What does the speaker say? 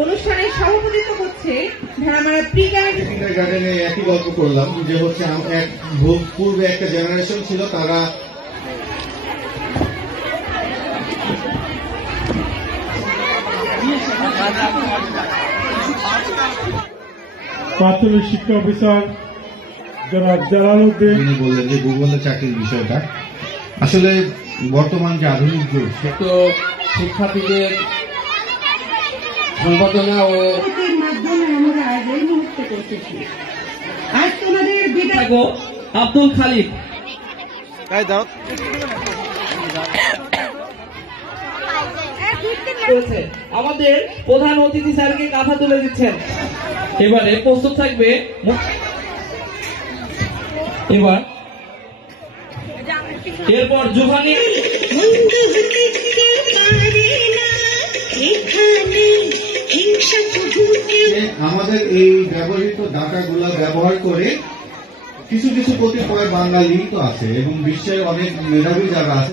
অনুষ্ঠানের সভাপতিত্ব করছে ভেড়ামারা প্রি গার্ডেনে একই গল্প করলাম যে হচ্ছে এক পূর্বে একটা জেনারেশন ছিল, তারা প্রাথমিক শিক্ষা অফিসার জনাব জালালউদ্দিন তিনি বললেন যে গুগলের চাকরির বিষয়টা আসলে বর্তমান যে আধুনিক যুগ, তো শিক্ষার্থীদের সম্পাদনা ও মাধ্যমে আমরা আজ এই মুহূর্তে করতেছি। আজ তোমাদের বিদায় আব্দুল খালিদ আমাদের প্রধান অতিথি স্যারকে কাঁথা তুলে দিচ্ছেন। এবারে প্রস্তুত থাকবে এরপর জুহানি আমাদের এই ব্যবহৃত ডাটাগুলো ব্যবহার করে কিছু কিছু কতিপয় বাঙালি তো আছে এবং বিশ্বের অনেক মেধাবী যারা আছে